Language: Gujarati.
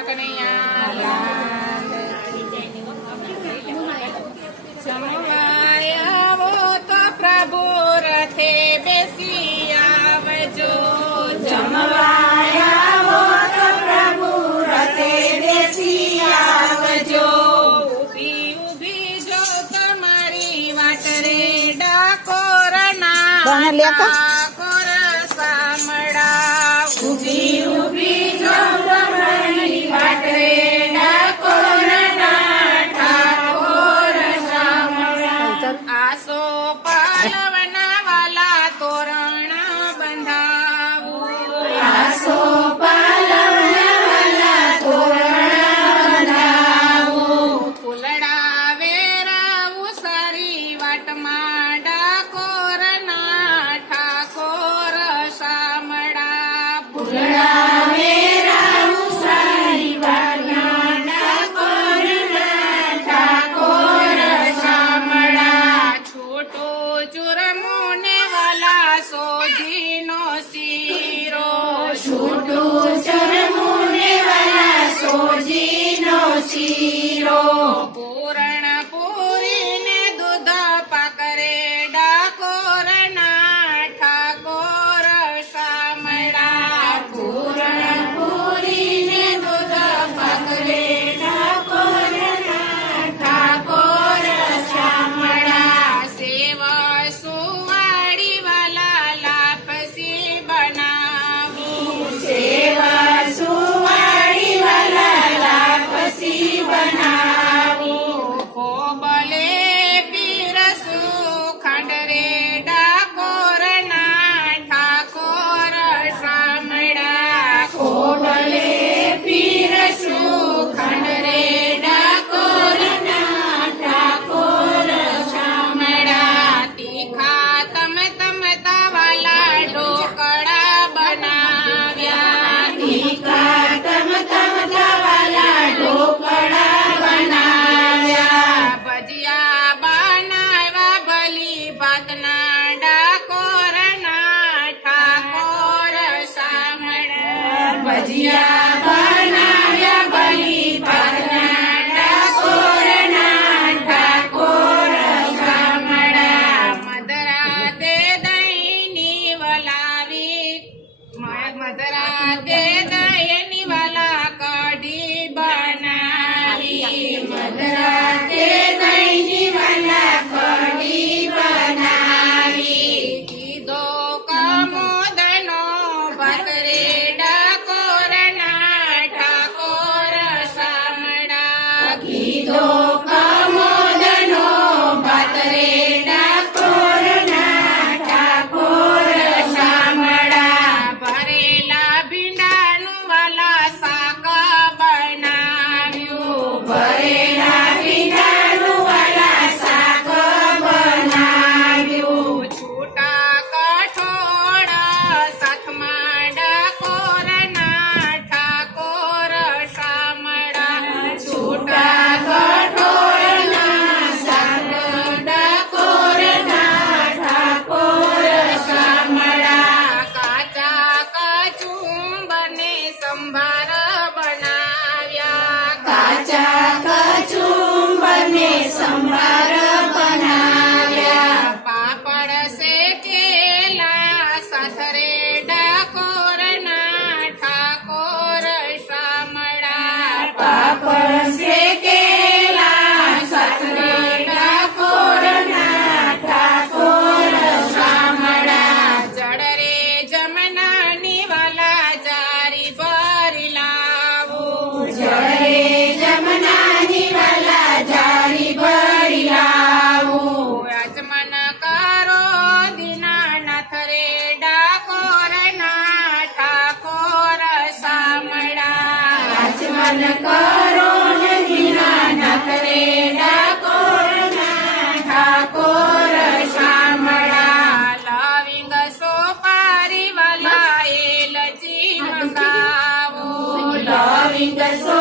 કૃષ્ણ કનૈયા લાલ જમવાય આવો તો પ્રભુ રથે બેસી આવજો જમવાય આવો તો પ્રભુ રથે બેસી આવજો ઊભી ઊભી જો તમારી વાટ રે ડાકોરના ઠાકોર સામડા ઊભી ઊભી જો તમારી વાટ રે ડાકોરના ઠાકોર સામડા આસો પાલવના વાલા તોરણ બંધાવું આસો પાલવના વાલા તોરણ બંધાવું ફૂલડા વેરાવું સારી વાટમાં ડાકોરના ઠાકોર સામડા ફૂલડા વેરાવું સારી વાટના ડાકોરના ઠાકોર સામડા છોટો ચુરમુને વાલા સોજીનો શીરો છોટું ચરમુને વાલા સોજીનો શીરો પૂરણ પૂરીને દૂધ પાકરે ડાકોરના ઠાકોર સામડા પૂરણ પૂરીને દૂધ પાકરે ડાકોરના ઠાકોર સામડા સેવા સુવાડી વાલા લાપસી બનાવી સેવા સુવાડી વાલા લાપસી બનાવી કોબલે પીરસું ખાંડરે ડાકોરના ઠાકોર સામડા કોડલે પીરસું ખંડરે ડાકોરના ઠાકોર સામડા તીખા તમતા વાલા ઢોકળા બનાવ્યા ટીકા તમતા વાલા ઢોકળા બનાવ્યા ભજીયા બનાવ્યા ભલી ભાતના ડાકોરના ઠાકોર સામડા ભજીયા બનાવ્યા બલી ભાતના ડાકોરના ઠાકોર સામડા મધરા તે દહીંની વલાવી મધરા તે દહીંની વલા કઢી બનાવી મધરાતે દહીંની વાલા કઢી બનાવી કીધો કમોદનો ભાત રે ડાકોરના ઠાકોર સામડા કીધો કમોદનો ભાત રે ડાકોરના ઠાકોર સામડા ભરેલા ભીંડાનું વાલા શાક બનાવ્યું ભરેલા ભીંડાનું વાલા શાક બનાવ્યું છૂટા કઠોળ સાથમાં ડાકોરના ઠાકોર સામડા છૂટા કઠોળના શાક ડાકોરના ઠાકોર સામડા કાચા કચુંબરને સંભાર બનાવ્યા કાચા કચુંબરને સંભાર બનાવ્યા પાપડ શેકેલા સાથરે ડાકોરના ઠાકોર સામડા પાપડ શેકેલા સાથે ડાકોરના ઠાકોર સામડા જળ રે જમનાની વાલા જારી ભરી લાવું જળે જમનાની વાલા જારી ભરી લાવું રાજમન કરો દીનાનાથ રે ડાકોરના ઠાકોર સામડા રાજમન કરો ને દીનાનાથ રે ડાકોરના ઠાકોર સામડા લવિંગ સોપારી વાલા એલચી મંગાવો લવિંગ સો